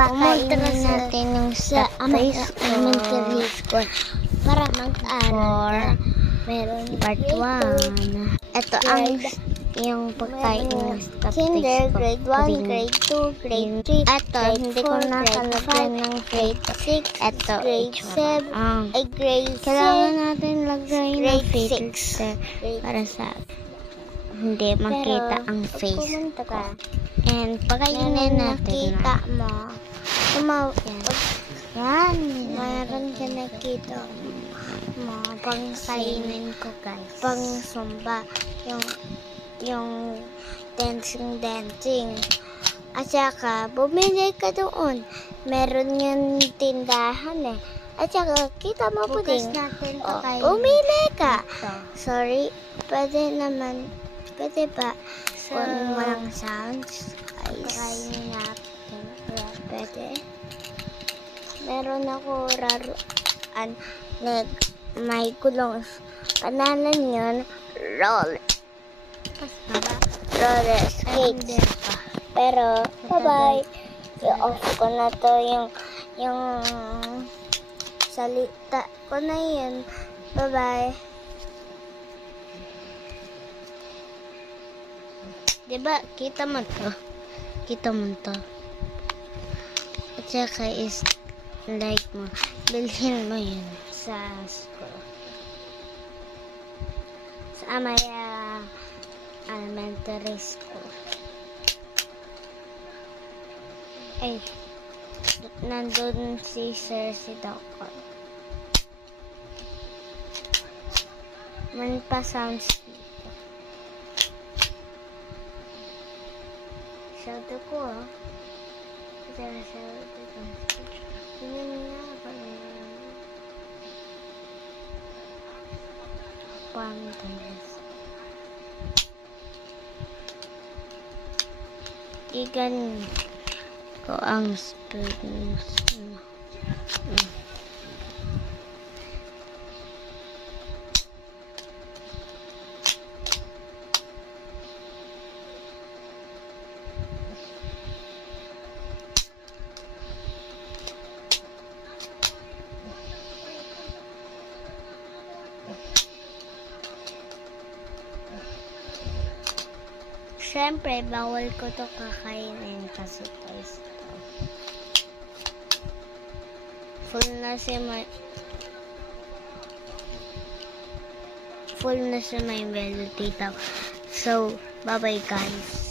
Pakainin natin ng sa elementary school para mag-aral. Meron part 1. Ito ang yung pagkain ng Kinder, grade 1, grade 2, grade 3, Ito, hindi ko nakalagyan ng grade 6, Ito, grade 7, ay grade 6, kailangan natin lagay ng grade filter para sa hindi makita ang face pumunta ko. ka, And pakainin natin nakita na. mo, Yan. mayroon ka nakita mo, pang Kainin ko, guys. pang sumba, yung dancing. At saka, bumili ka doon. Meron yung tindahan eh. At saka, kita mo po Bukas din. natin Oh, pakainin. bumili ka. Ito. Sorry, pwede naman. Pwede ba? So, Kung walang sounds. Pakainin natin. Pwede. Meron ako raruan na may kulong. Panalan yun, roll. Roller skates. Pero, bye-bye. I-off ko na to yung salita ko na yun. Bye-bye. Diba, kita mo to? Kita mo to? At saka is like mo. Bilhin mo yun sa school. Sa Amaya Elementary School. Ay, nandun si Sir si Dokon. Man pa sounds dito. Shout ko ah. Shout ko. Tingnan nga pa Pantas. Igan ko ang spoons. Siyempre, bawal ko to kakainin kasi guys. Full na si my melody tita. So, bye-bye guys.